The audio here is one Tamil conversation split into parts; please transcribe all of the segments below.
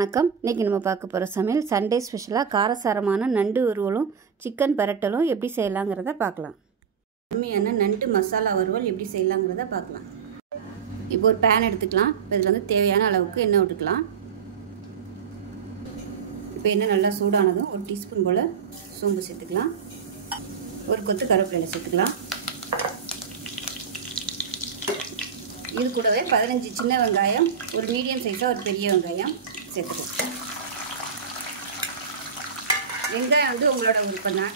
வணக்கம். இன்றைக்கி நம்ம பார்க்க போகிற சமையல் சண்டே ஸ்பெஷலாக காரசாரமான நண்டு வறுவலும் சிக்கன் பரட்டலும் எப்படி செய்யலாங்கிறத பார்க்கலாம். உண்மையான நண்டு மசாலா வறுவல் எப்படி செய்யலாங்கிறத பார்க்கலாம். இப்போ ஒரு பேன் எடுத்துக்கலாம். இப்போ இதில் வந்து தேவையான அளவுக்கு எண்ணெய் விட்டுக்கலாம். இப்போ எண்ணெய் நல்லா சூடானதும் ஒரு டீஸ்பூன் போல் சோம்பு சேர்த்துக்கலாம். ஒரு கொத்து கருவேப்பிலை சேர்த்துக்கலாம். இது கூடவே 15 சின்ன வெங்காயம், ஒரு மீடியம் சைஸாக ஒரு பெரிய வெங்காயம் சேர்த்துக்கலாம். வெங்காயம் வந்து உங்களோட விருப்பம் தான்,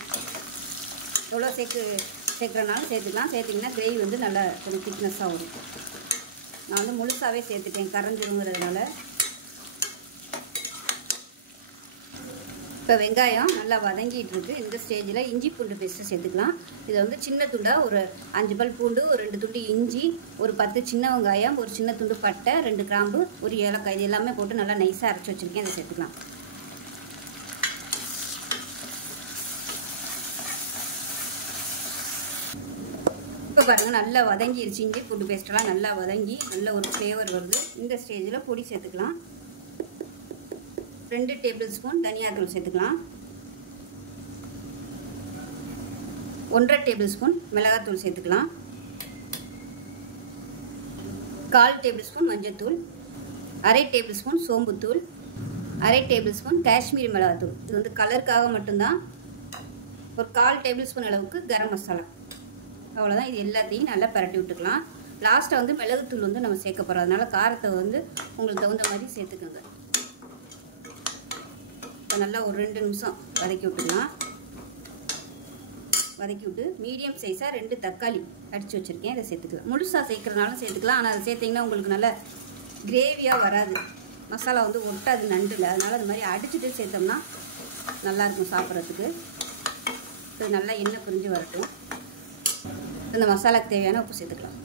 எவ்வளோ சேர்க்குறனாலும் சேர்த்துக்கலாம். சேர்த்திங்கன்னா கிரேவி வந்து நல்லா கொஞ்சம் திக்னஸாக வரும். நான் வந்து முழுசாகவே சேர்த்துட்டேன் கரைஞ்சிருங்கிறதுனால. இப்போ வெங்காயம் நல்லா வதங்கிட்டு இருக்கு. இந்த ஸ்டேஜில் இஞ்சி பூண்டு பேஸ்ட்டு சேர்த்துக்கலாம். இதை வந்து சின்ன துண்டாக ஒரு 5 பல் பூண்டு, ஒரு 2 துண்டு இஞ்சி, ஒரு 10 சின்ன வெங்காயம், ஒரு சின்ன துண்டு பட்டை, 2 கிராம்பு, ஒரு ஏலக்காய், இது எல்லாமே போட்டு நல்லா நைஸாக அரைச்சி வச்சுருக்கேன். அதை சேர்த்துக்கலாம். இப்போ பாருங்கள் நல்லா வதங்கிடுச்சு. இஞ்சி பூண்டு பேஸ்ட்டெல்லாம் நல்லா வதங்கி நல்ல ஒரு ஃப்ளேவர் வருது. இந்த ஸ்டேஜில் பொடி சேர்த்துக்கலாம். 2 டேபிள் ஸ்பூன் தனியாத்தூள் சேர்த்துக்கலாம். 1.5 டேபிள் ஸ்பூன் மிளகாத்தூள் சேர்த்துக்கலாம். 1/4 டேபிள் ஸ்பூன் மஞ்சள்தூள், 1/2 டேபிள் ஸ்பூன் சோம்புத்தூள், 1/2 டேபிள் ஸ்பூன் காஷ்மீரி மிளகாத்தூள். இது வந்து கலருக்காக மட்டும்தான். ஒரு 1/4 டேபிள் ஸ்பூன் அளவுக்கு கரம் மசாலா. அவ்வளோதான். இது எல்லாத்தையும் நல்லா பரட்டி விட்டுக்கலாம். லாஸ்ட்டாக வந்து மிளகுத்தூள் வந்து நம்ம சேர்க்க போகிறோம். அதனால் காரத்தை வந்து உங்களுக்கு தகுந்த மாதிரி சேர்த்துக்கோங்க. இப்போ நல்லா ஒரு 2 நிமிஷம் வதக்கி விட்டுக்கலாம். வதக்கி விட்டு மீடியம் சைஸாக 2 தக்காளி அடித்து வச்சுருக்கேன். இதை சேர்த்துக்கலாம். முழுசாக சேர்க்குறனாலும் சேர்த்துக்கலாம். ஆனால் அதை சேர்த்திங்கன்னா உங்களுக்கு நல்லா கிரேவியாக வராது, மசாலா வந்து ஒட்டாது நண்டில். அதனால் அது மாதிரி அடிச்சுட்டு சேர்த்தோம்னா நல்லாயிருக்கும் சாப்பிட்றதுக்கு. இது நல்லா எண்ணெய் பிரிஞ்சு வரட்டும். இந்த மசாலாக்கு தேவையான உப்பு சேர்த்துக்கலாம்.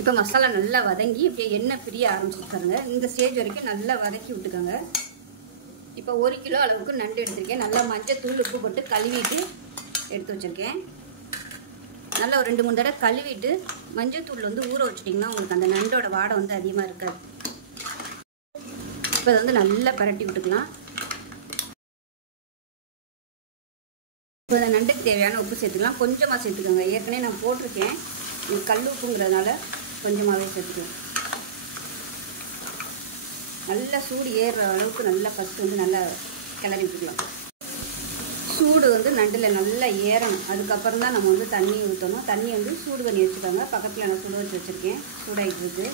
இப்போ மசாலா நல்லா வதங்கி இப்படியே எண்ணெய் பிரிய ஆரம்பிச்சுருக்காங்க. இந்த ஸ்டேஜ் வரைக்கும் நல்லா வதக்கி விட்டுக்கோங்க. இப்போ 1 கிலோ அளவுக்கு நண்டு எடுத்திருக்கேன். நல்லா மஞ்சள் தூள் உப்பு போட்டு கழுவிட்டு எடுத்து வச்சுருக்கேன். நல்லா ஒரு 2-3 தடவை கழுவிட்டு மஞ்சள் தூள் வந்து ஊற வச்சிட்டிங்கன்னா உங்களுக்கு அந்த நண்டோட வாடை வந்து அதிகமாக இருக்காது. இப்போ இதை வந்து நல்லா பரட்டி விட்டுக்கலாம். இப்போ இந்த நண்டுக்கு தேவையான உப்பு சேர்த்துக்கலாம். கொஞ்சமாக சேர்த்துக்கோங்க. ஏற்கனவே நான் போட்டிருக்கேன். இது கல் உப்புங்கிறதுனால கொஞ்சமாகவே சேர்த்துக்கலாம். நல்லா சூடு ஏறுற அளவுக்கு நல்லா ஃபஸ்ட்டு வந்து நல்லா கிளறி விட்டுக்கலாம். சூடு வந்து நண்டில் நல்லா ஏறணும். அதுக்கப்புறம் தான் நம்ம வந்து தண்ணி ஊற்றணும். தண்ணி வந்து சூடு பண்ணி வச்சுக்கோங்க. பக்கத்தில் நான் சுடு வச்சு வச்சுருக்கேன். சூடாகிட்டு இருக்கு.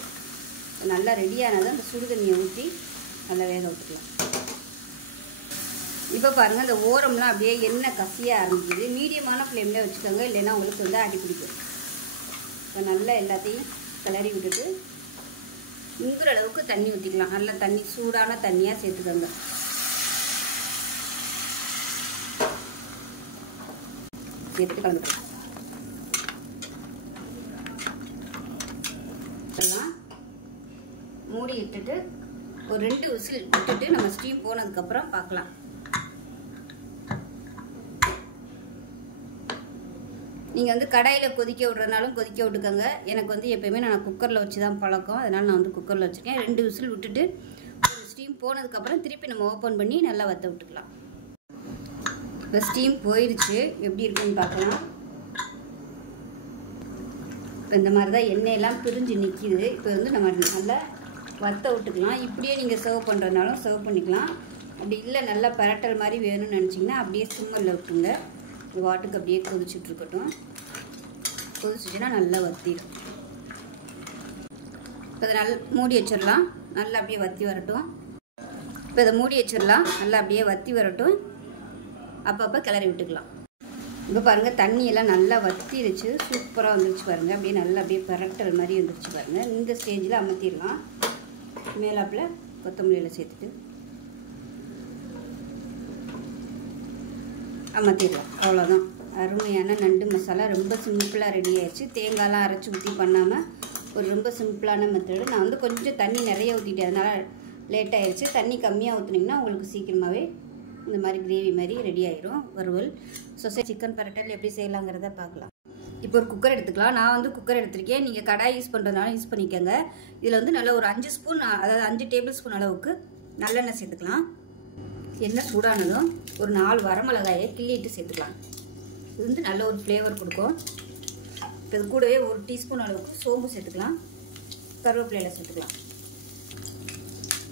நல்லா ரெடியானது அந்த சுடு தண்ணியை ஊற்றி நல்லா வேக விட்டுக்கலாம். இப்போ பாருங்கள், இந்த ஓரம்லாம் அப்படியே எண்ணெய் கசிய ஆரம்பிக்குது. மீடியமான ஃப்ளேமில் வச்சுக்கோங்க, இல்லைன்னா உங்களுக்கு வந்து அடி பிடிக்கும். இப்போ நல்லா எல்லாத்தையும் கிளறி விட்டுட்டு முங்குற அளவுக்கு தண்ணி ஊற்றிக்கலாம். நல்லா தண்ணி சூடான தண்ணியாக சேர்த்துக்கோங்க. சேர்த்துட்டு கலந்துக்கலாம். எல்லாம் மூடி இட்டுட்டு ஒரு 2 விசில் விட்டுட்டு நம்ம ஸ்டீம் போனதுக்கப்புறம் பார்க்கலாம். நீங்கள் வந்து கடாயில் கொதிக்க விட்றதுனாலும் கொதிக்க விட்டுக்கோங்க. எனக்கு வந்து எப்போயுமே நான் குக்கரில் வச்சு தான் பழக்கம். அதனால் நான் வந்து குக்கரில் வச்சுருக்கேன். 2 விசில் விட்டுட்டு ஸ்டீம் போனதுக்கப்புறம் திருப்பி நம்ம ஓப்பன் பண்ணி நல்லா வற்ற விட்டுக்கலாம். இப்போ ஸ்டீம் போயிடுச்சு. எப்படி இருக்குன்னு பார்க்கலாம். இப்போ இந்த மாதிரி தான் எண்ணெயெல்லாம் பிரிஞ்சு நிற்கிது. இப்போ வந்து நம்ம நல்லா வற்ற விட்டுக்கலாம். இப்படியே நீங்கள் சர்வ் பண்ணுறதுனாலும் சர்வ் பண்ணிக்கலாம். அப்படி இல்லை நல்லா பரட்டல் மாதிரி வேணும்னு நினச்சிங்கன்னா அப்படியே சிம்மரில் விட்டுங்க. வாட்டுக்கு அப்படியே கொதிச்சுட்ருக்கட்டும். கொதிச்சுன்னா நல்லா வத்திடும். இப்போ இதை நல்லா மூடி வச்சிடலாம். நல்லா அப்படியே வற்றி வரட்டும். இப்போ இதை மூடி வச்சிடலாம். நல்லா அப்படியே வற்றி வரட்டும். அப்பப்போ கிளறி விட்டுக்கலாம். இப்போ பாருங்கள், தண்ணியெல்லாம் நல்லா வத்திடுச்சு. சூப்பராக வந்துருச்சு பாருங்கள். அப்படியே நல்லா அப்படியே பரட்டல் மாதிரி வந்துருச்சு பாருங்கள். இந்த ஸ்டேஜில் அமர்த்திடலாம். மேலாப்பில் கொத்தமல்லியில் சேர்த்துட்டு அமர்த்திடலாம். அவ்வளோதான். அருமையான நண்டு மசாலா ரொம்ப சிம்பிளாக ரெடி ஆயிடுச்சு. தேங்காய்லாம் அரைச்சி ஊற்றி பண்ணாமல் ஒரு ரொம்ப சிம்பிளான மெத்தடு. நான் வந்து கொஞ்சம் தண்ணி நிறைய ஊற்றிட்டேன், அதனால் லேட் ஆயிடுச்சு. தண்ணி கம்மியாக ஊற்றுனீங்கன்னா உங்களுக்கு சீக்கிரமாகவே இந்த மாதிரி கிரேவி மாதிரி ரெடி ஆயிரும் வறுவல். சிக்கன் பரட்டல் எப்படி செய்யலாங்கிறத பார்க்கலாம். இப்போ ஒரு குக்கர் எடுத்துக்கலாம். நான் வந்து குக்கர் எடுத்திருக்கேன். நீங்கள் கடாய் யூஸ் பண்ணுறதுனால யூஸ் பண்ணிக்கோங்க. இதில் வந்து நல்லா ஒரு 5 ஸ்பூன், அதாவது 5 டேபிள் ஸ்பூன் அளவுக்கு நல்லெண்ணெய் சேர்த்துக்கலாம். எண்ணெய் சூடானதும் ஒரு 4 வரமிளகாயை கிள்ளிட்டு சேர்த்துக்கலாம். இது வந்து நல்ல ஒரு ஃப்ளேவர் கொடுக்கும். இப்போ இது கூடவே ஒரு டீஸ்பூன் அளவுக்கு சோம்பு சேர்த்துக்கலாம். கருவேப்பிலையில் சேர்த்துக்கலாம்.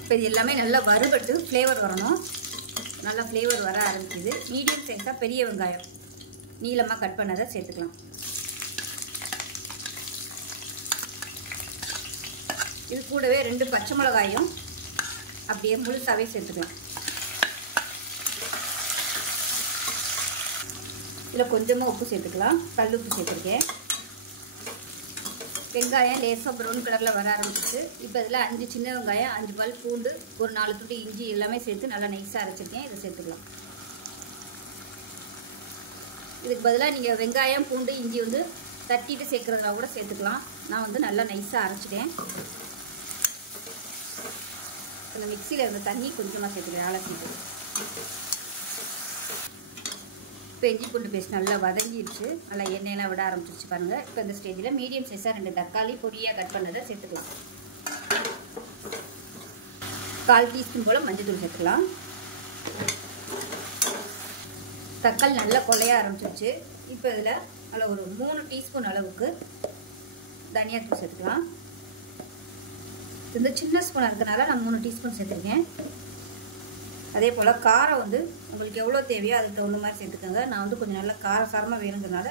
இப்போ இது எல்லாமே நல்லா வறுபட்டு ஃப்ளேவர் வரணும். நல்லா ஃப்ளேவர் வர ஆரம்பிக்குது. மீடியம் சைஸாக பெரிய வெங்காயம் நீளமாக கட் பண்ணதை சேர்த்துக்கலாம். இது கூடவே 2 பச்சை மிளகாயும் அப்படியே முழுசாவே சேர்த்துக்கலாம். இதில் கொஞ்சமாக உப்பு சேர்த்துக்கலாம். கல் உப்பு சேர்த்துருக்கேன். வெங்காயம் லேசாக ப்ரௌன் கலரில் வர ஆரம்பிச்சிச்சு. இப்போ இதில் 5 சின்ன வெங்காயம், 5 பல் பூண்டு, ஒரு 4 துண்டு இஞ்சி எல்லாமே சேர்த்து நல்லா நைஸாக அரைச்சிருக்கேன். இதை சேர்த்துக்கலாம். இதுக்கு பதிலாக நீங்கள் வெங்காயம் பூண்டு இஞ்சி வந்து தட்டிட்டு சேர்க்குறதுனா கூட சேர்த்துக்கலாம். நான் வந்து நல்லா நைஸாக அரைச்சிட்டேன். இந்த மிக்சியில் இருந்த தண்ணி கொஞ்சமாக சேர்த்துக்கிறேன். அலசிட்டு இப்போ இஞ்சி பூண்டு பேஸ்ட் நல்லா வதங்கிடுச்சு. நல்லா எண்ணெயெல்லாம் விட ஆரம்பிச்சிருச்சு பாருங்கள். இப்போ இந்த ஸ்டேஜில் மீடியம் சைஸாக 2 தக்காளி பொடியாக கட் பண்ணதை சேர்த்துக்கலாம். 1/4 டீஸ்பூன் போல் மஞ்சள் தூள் சேர்த்துக்கலாம். தக்காளி நல்லா கொலைய ஆரம்பிச்சிருச்சு. இப்போ இதில் நல்லா ஒரு 3 டீஸ்பூன் அளவுக்கு தனியாத்தூள் சேர்த்துக்கலாம். இந்த சின்ன ஸ்பூன் இருக்கிறதுனால நான் 3 டீஸ்பூன் சேர்த்துருக்கேன். அதே போல் காரம் வந்து உங்களுக்கு எவ்வளோ தேவையோ அதுக்கு தகுந்த மாதிரி சேர்த்துக்கோங்க. நான் வந்து கொஞ்சம் நல்லா காரசாரமாக வேணுங்கிறதுனால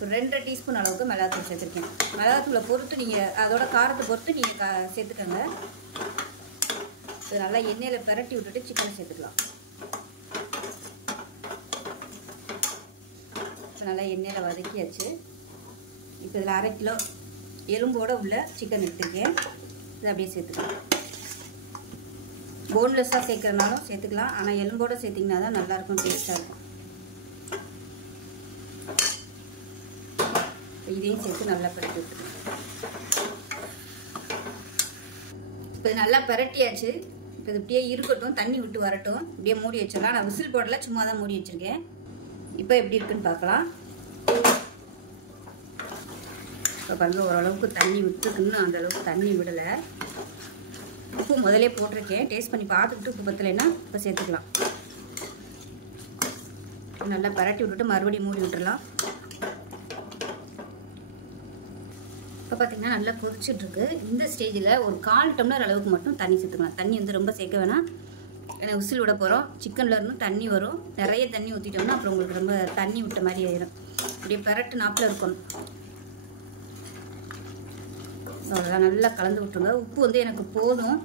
ஒரு 2 டீஸ்பூன் அளவுக்கு மிளகாத்தூள் சேர்த்துருக்கேன். மிளகாத்தூளை பொறுத்து நீங்கள் அதோட காரத்தை பொறுத்து நீங்கள் சேர்த்துக்கோங்க. இது நல்லா எண்ணெயில் பிரட்டி விட்டுட்டு சிக்கனை சேர்த்துக்கலாம். நல்லா எண்ணெயில் வதக்கியாச்சு. இப்போ இதில் 1/2 கிலோ எலும்போடு உள்ள சிக்கன் எடுத்துருக்கேன். இது அப்படியே சேர்த்துக்கலாம். போன்லெஸ்ஸாக சேர்க்குறனாலும் சேர்த்துக்கலாம். ஆனால் எலும்போடு சேர்த்திங்கன்னா தான் நல்லாயிருக்கும், டேஸ்ட்டாக இருக்கும். இதையும் சேர்த்து நல்லா பரட்டி விட்டுக்கலாம். இப்போ இது நல்லா பரட்டியாச்சு. இப்போ இது இப்படியே இருக்கட்டும், தண்ணி விட்டு வரட்டும். இப்படியே மூடி வச்சிடலாம். நான் விசில் போடல, சும்மா தான் மூடி வச்சுருக்கேன். இப்போ எப்படி இருக்குன்னு பார்க்கலாம். இப்போ பாருங்கள், ஓரளவுக்கு தண்ணி விட்டுருக்குன்னு அந்த அளவுக்கு தண்ணி விடலை. உப்பு முதலே போட்டிருக்கேன். டேஸ்ட் பண்ணி பார்த்துக்கிட்டு உப்பு பத்தலைன்னா இப்போ சேர்த்துக்கலாம். நல்லா பரட்டி விட்டுட்டு மறுபடியும் மூடி விட்டுடலாம். இப்போ பார்த்தீங்கன்னா நல்லா கொதிச்சுட்ருக்கு. இந்த ஸ்டேஜில் ஒரு 1/4 டம்ளர் அளவுக்கு மட்டும் தண்ணி சேர்த்துக்கலாம். தண்ணி வந்து ரொம்ப சேர்க்க வேணாம். ஏன்னா விசில் விட போகிறோம். சிக்கனில் இருந்தும் தண்ணி வரும். நிறைய தண்ணி ஊற்றிட்டோம்னா அப்புறம் உங்களுக்கு ரொம்ப தண்ணி விட்ட மாதிரி ஆயிடும். அப்படியே பரட்டு நாப்பில் இருக்கணும். அவ்வளோதான், நல்லா கலந்து விட்டுருங்க. உப்பு வந்து எனக்கு போதும்,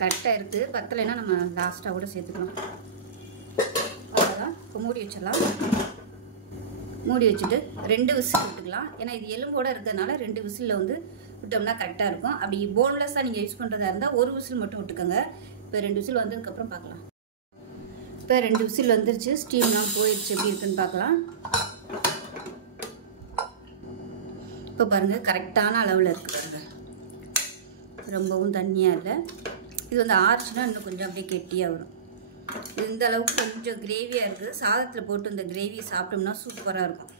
கரெக்டாக இருக்குது. பத்தலைன்னா நம்ம லாஸ்ட்டாக கூட சேர்த்துக்கலாம். அவ்வளோதான். இப்போ மூடி வச்சிடலாம். மூடி வச்சுட்டு 2 விசில் விட்டுக்கலாம். ஏன்னா இது எலும்போடு இருக்கிறதுனால 2 விசிலில் வந்து விட்டோம்னா கரெக்டாக இருக்கும். அப்படி போன்லெஸ்ஸாக நீங்கள் யூஸ் பண்ணுறதா இருந்தால் 1 விசில் மட்டும் விட்டுக்கோங்க. இப்போ 2 விசில் வந்ததுக்கப்புறம் பார்க்கலாம். இப்போ 2 விசில் வந்துருச்சு. ஸ்டீம்லாம் போயிடுச்சு. எப்படி இருக்குன்னு பார்க்கலாம். இப்போ பாருங்கள், கரெக்டான அளவில் இருக்குது பாருங்கள். ரொம்பவும் தண்ணியாக இல்லை. இது வந்து ஆறுச்சுன்னா இன்னும் கொஞ்சம் அப்படியே கெட்டியாக வரும். இது இந்த அளவுக்கு கொஞ்சம் கிரேவியாக இருக்குது. சாதத்தில் போட்டு இந்த கிரேவியை சாப்பிட்டோம்னா சூப்பராக இருக்கும்.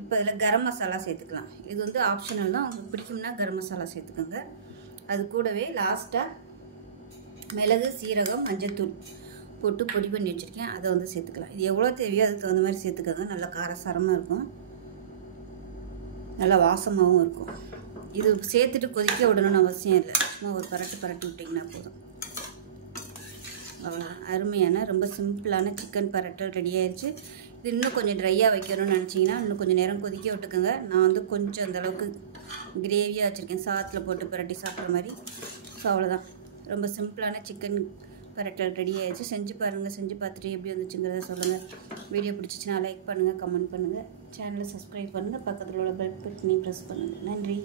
இப்போ இதில் கரம் மசாலா சேர்த்துக்கலாம். இது வந்து ஆப்ஷனல் தான். உங்களுக்கு பிடிக்கும்னா கரம் மசாலா சேர்த்துக்கோங்க. அது கூடவே லாஸ்ட்டாக மிளகு, சீரகம், மஞ்சள்தூள் போட்டு பொடி பண்ணி வச்சுருக்கேன். அதை வந்து சேர்த்துக்கலாம். இது எவ்வளோ தேவையோ அதுக்கு தகுந்த மாதிரி சேர்த்துக்கோங்க. நல்லா காரசாரமாக இருக்கும், நல்லா வாசமாகவும் இருக்கும். இது சேர்த்துட்டு கொதிக்க விடணும்னு அவசியம் இல்லை. சும்மா ஒரு பரட்டி விட்டிங்கன்னா போதும். அவ்வளோதான். அருமையான ரொம்ப சிம்பிளான சிக்கன் பரட்டல் ரெடி ஆயிடுச்சு. இது இன்னும் கொஞ்சம் ட்ரையாக வைக்கணும்னு நினச்சிங்கன்னா இன்னும் கொஞ்சம் நேரம் கொதிக்க விட்டுக்கோங்க. நான் வந்து கொஞ்சம் அந்தளவுக்கு கிரேவியாக வச்சுருக்கேன், சாதத்தில் போட்டு பரட்டி சாப்பிட்ற மாதிரி. ஸோ அவ்வளோதான், ரொம்ப சிம்பிளான சிக்கன் பரட்டல் ரெடி ஆயிடுச்சு. செஞ்சு பாருங்கள். செஞ்சு பார்த்துட்டு எப்படி வந்துச்சுங்கிறத சொல்லுங்கள். வீடியோ பிடிச்சிச்சின்னா லைக் பண்ணுங்கள், கமெண்ட் பண்ணுங்கள், சேனலை சப்ஸ்கிரைப் பண்ணுங்கள், பக்கத்தில் உள்ள பெல் பட்டனையும் ப்ரெஸ் பண்ணுங்கள். நன்றி.